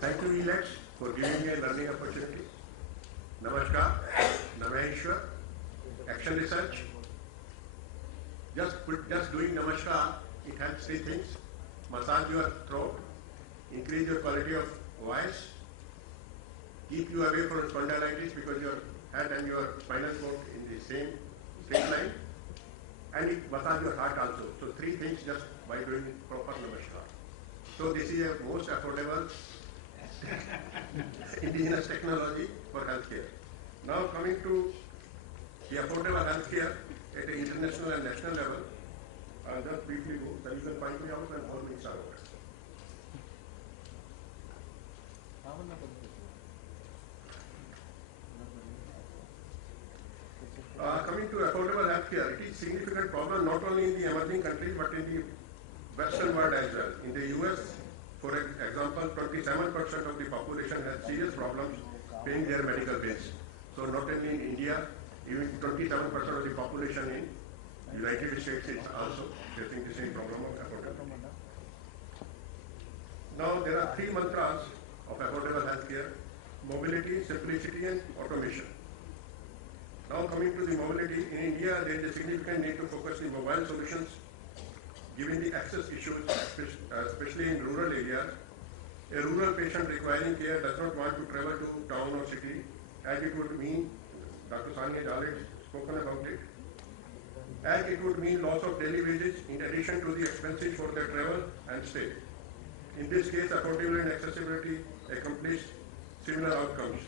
Thank you, Elex, for giving me a learning opportunity. Namaskar, Namaheshwar, Action Research. Just doing Namaskar, it helps three things. Massage your throat, increase your quality of voice, keep you away from spondylitis because your head and your spinal cord in the same straight line, and it massage your heart also. So three things just by doing proper Namaskar. So this is a most affordable indigenous technology for healthcare. Now coming to the affordable healthcare at the international and national level, I'll just briefly go, then you can find me out and all things are over. Coming to affordable healthcare, it is a significant problem not only in the emerging countries but in the Western world as well. In the US, for example, 27% of the population has serious problems paying their medical bills. So not only in India, even 27% of the population in United States is also facing the same problem of affordability. Now there are three mantras of affordable healthcare: mobility, simplicity and automation. Now coming to the mobility, in India there is a significant need to focus on mobile solutions given the access issues, especially in rural areas. A rural patient requiring care does not want to travel to town or city, as it would mean, Dr. Sani has already spoken about it, as it would mean loss of daily wages in addition to the expenses for their travel and stay. In this case, affordability and accessibility accomplish similar outcomes.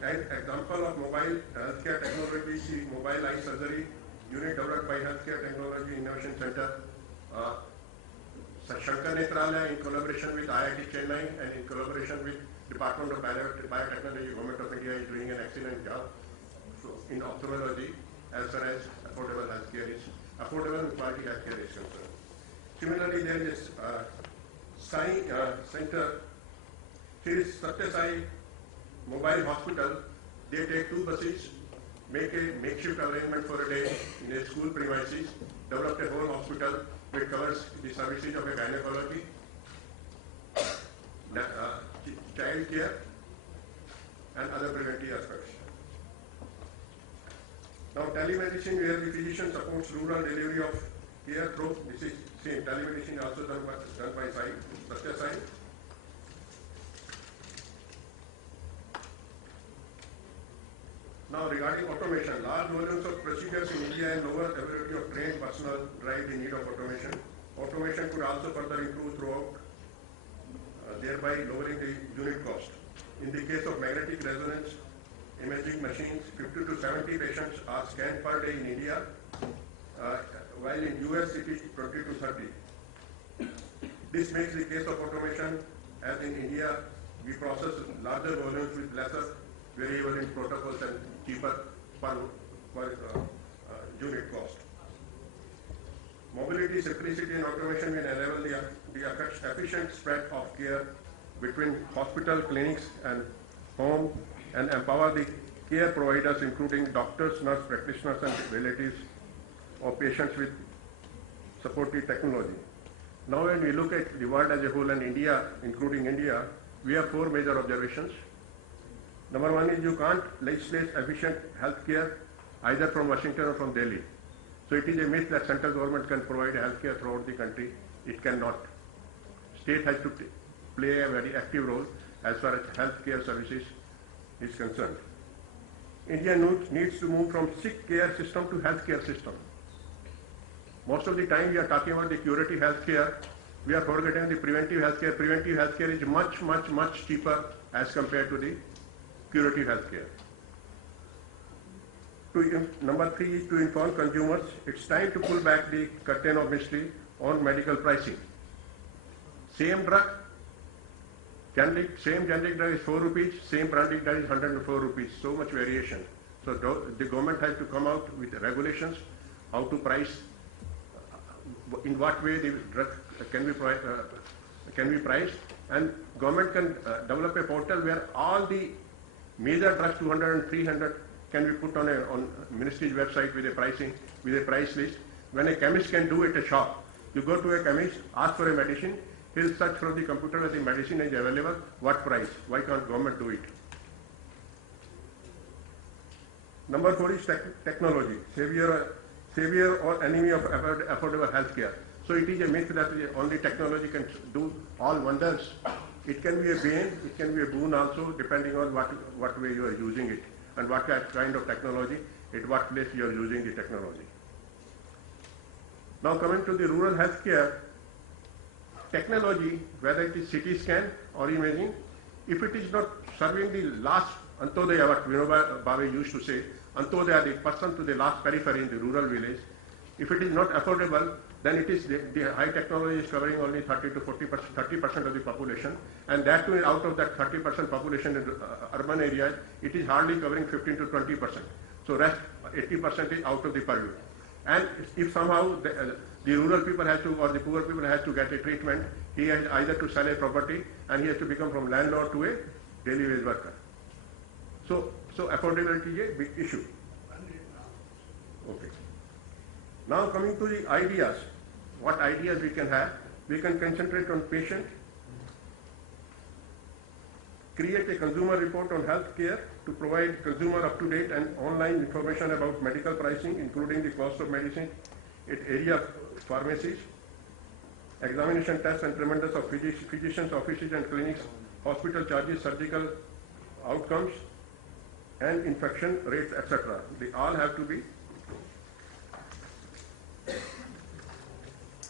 An example of mobile healthcare technology is the mobile eye surgery unit developed by Healthcare Technology Innovation Center, Shankar Nethralaya, in collaboration with IIT Chennai and in collaboration with Department of Biotechnology, Government of India is doing an excellent job in ophthalmology as far as affordable healthcare is, affordable and quality healthcare is concerned. Similarly, there is Sai Center, here is Satya Sai Mobile Hospital. They take 2 buses, make a makeshift arrangement for a day in a school premises, develop a whole hospital which covers the services of a gynecology, child care and other preventive aspects. Now telemedicine, where the physician supports rural delivery of care through, this is same, telemedicine also done by Sai, Satya Sai. Now regarding automation, large volumes of procedures in India and lower availability of trained personnel drive the need of automation. Automation could also further improve throughout, thereby lowering the unit cost. In the case of magnetic resonance imaging machines, 50 to 70 patients are scanned per day in India, while in US it is 20 to 30. This makes the case of automation, as in India we process larger volumes with lesser variable in protocols and cheaper per unit cost. Mobility, simplicity and automation will enable the efficient spread of care between hospital, clinics and home, and empower the care providers including doctors, nurse practitioners and relatives of patients with supportive technology. Now when we look at the world as a whole and India, including India, we have 4 major observations. Number 1 is you can't legislate efficient health care either from Washington or from Delhi. So it is a myth that central government can provide health care throughout the country. It cannot. State has to play a very active role as far as health care services is concerned. India needs to move from sick care system to health care system. Most of the time we are talking about the curative health care. We are forgetting the preventive health care. Preventive health care is much, much, much cheaper as compared to the curative health care. Number 3 is to inform consumers. It's time to pull back the curtain of mystery on medical pricing. Same drug, same generic drug is 4 rupees, same branded drug is 104 rupees. So much variation. So the government has to come out with regulations how to price, in what way the drug can be priced, and government can develop a portal where all the major drugs 200 and 300 can be put on ministry's website with a pricing, with a price list. When a chemist can do it at a shop, you go to a chemist, ask for a medicine, He'll search from the computer where the medicine is available, what price. Why can't government do it? Number 4 is technology, savior or enemy of affordable healthcare. So it is a myth that only technology can do all wonders. It can be a bane, it can be a boon also, depending on what way you are using it and what kind of technology, at what place you are using the technology. Now coming to the rural healthcare, technology, whether it is CT scan or imaging, if it is not serving the last Antodaya, what Vinoba Bhave used to say, Antodaya, the person to the last periphery in the rural village, if it is not affordable, then it is the high technology is covering only 30 to 40%, 30% of the population, and that too out of that 30% population in urban areas, it is hardly covering 15 to 20%. So rest 80% is out of the purview. And if somehow the rural people has to, or the poor people has to get a treatment, he has either to sell a property and he has to become from landlord to a daily wage worker. So affordability is a big issue. Okay. Now coming to the ideas, what ideas we can have? We can concentrate on patient, create a consumer report on health care to provide consumer up-to-date and online information about medical pricing, including the cost of medicine at area of pharmacies, examination tests and tremendous of physicians' offices and clinics, hospital charges, surgical outcomes, and infection rates, etc. They all have to be,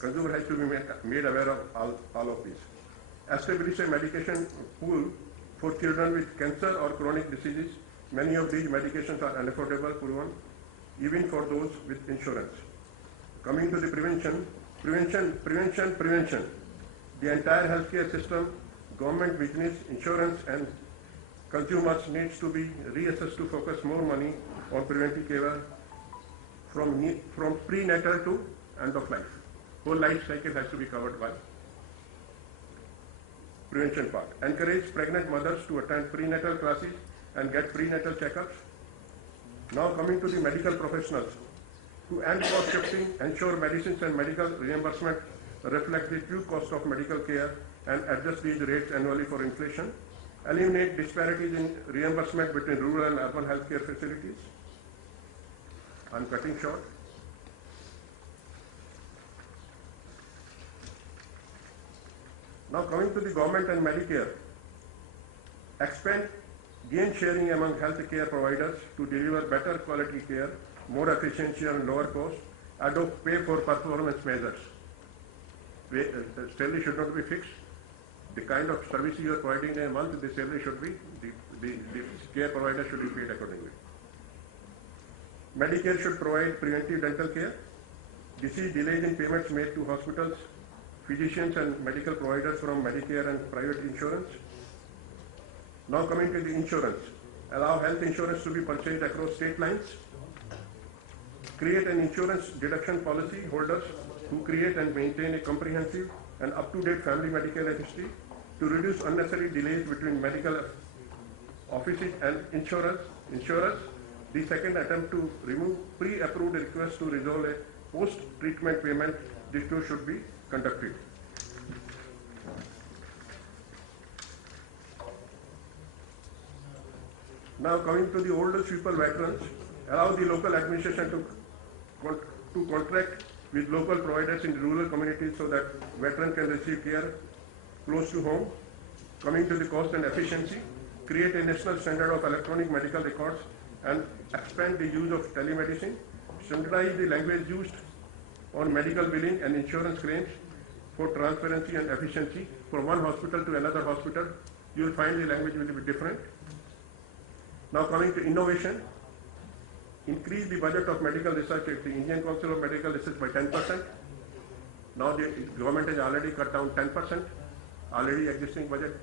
consumer has to be made aware of all of these. Establish a medication pool for children with cancer or chronic diseases. Many of these medications are unaffordable, proven, even for those with insurance. Coming to the prevention. The entire healthcare system, government, business, insurance, and consumers needs to be reassessed to focus more money on preventive care from prenatal to end of life. Whole life cycle has to be covered by prevention part. Encourage pregnant mothers to attend prenatal classes and get prenatal checkups. Now coming to the medical professionals. To end cost shifting, ensure medicines and medical reimbursement reflect the true cost of medical care and adjust these rates annually for inflation. Eliminate disparities in reimbursement between rural and urban healthcare facilities. I'm cutting short. Now coming to the government and Medicare, expand gain sharing among health care providers to deliver better quality care, more efficiency and lower cost, adopt pay for performance measures. The salary should not be fixed. The kind of service you are providing in a month, the salary should be, the care provider should be paid accordingly. Medicare should provide preventive dental care. Disease delays in payments made to hospitals, physicians and medical providers from Medicare and private insurance. Now coming to the insurance. Allow health insurance to be purchased across state lines. Create an insurance deduction policy holders who create and maintain a comprehensive and up-to-date family medical history to reduce unnecessary delays between medical offices and insurers. The second attempt to remove pre-approved requests to resolve a post-treatment payment, this too should be conducted. Now coming to the older people veterans, allow the local administration to contract with local providers in rural communities so that veterans can receive care close to home. Coming to the cost and efficiency, create a national standard of electronic medical records and expand the use of telemedicine. Standardize the language used on medical billing and insurance claims for transparency and efficiency. From one hospital to another hospital, you will find the language will be different. Now coming to innovation, increase the budget of medical research at the Indian Council of Medical Research by 10%. Now the government has already cut down 10%, already existing budget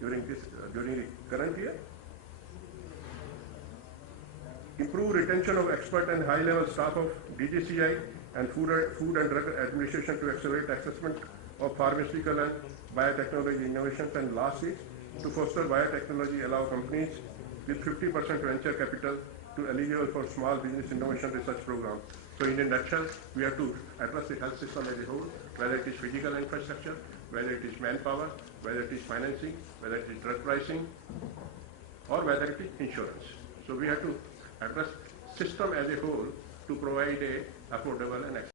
during the current year. Improve retention of expert and high-level staff of DGCI and Food and Drug Administration to accelerate assessment of pharmaceutical and biotechnology innovations. And lastly, to foster biotechnology, allow companies with 50% venture capital to eligible for small business innovation research program. So in a nutshell, we have to address the health system as a whole, whether it is physical infrastructure, whether it is manpower, whether it is financing, whether it is drug pricing, or whether it is insurance. So we have to address system as a whole to provide a affordable and accessible